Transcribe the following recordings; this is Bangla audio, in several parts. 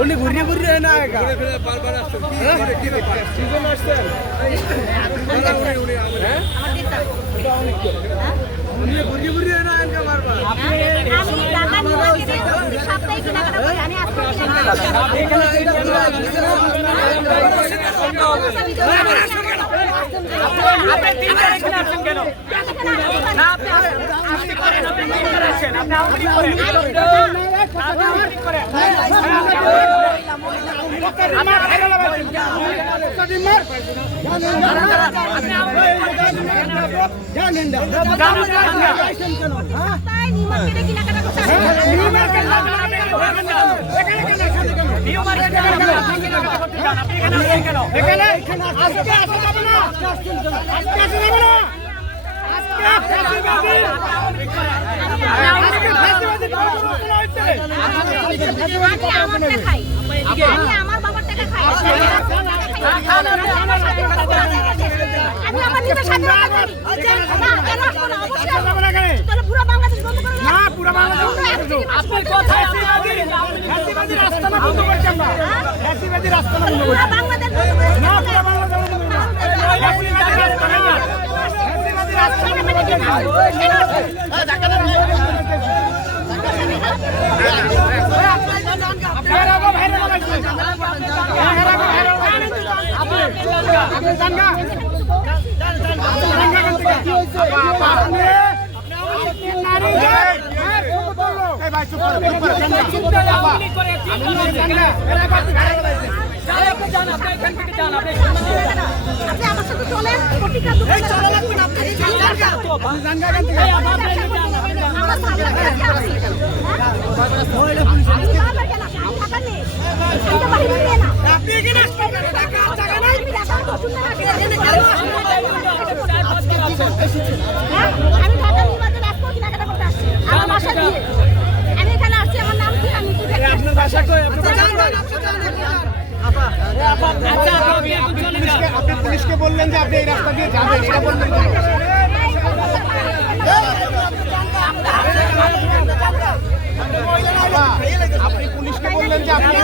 উনি ঘুরিয়ে ঘুরিয়ে না বারবার আসছেন সিজন আসছেন উনি ঘুরিয়ে ঘুরিয়ে না বারবার আমার বাবার টাকা খাই আপনি পুলিশকে বললেন যে আপনি এই রাস্তা দিয়ে যাবেন এটা বললেন আপনি পুলিশকে বললেন যে আপনি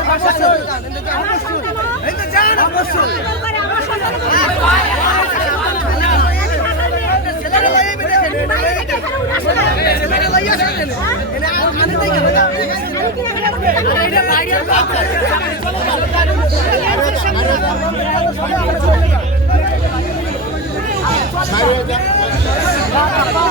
Bye.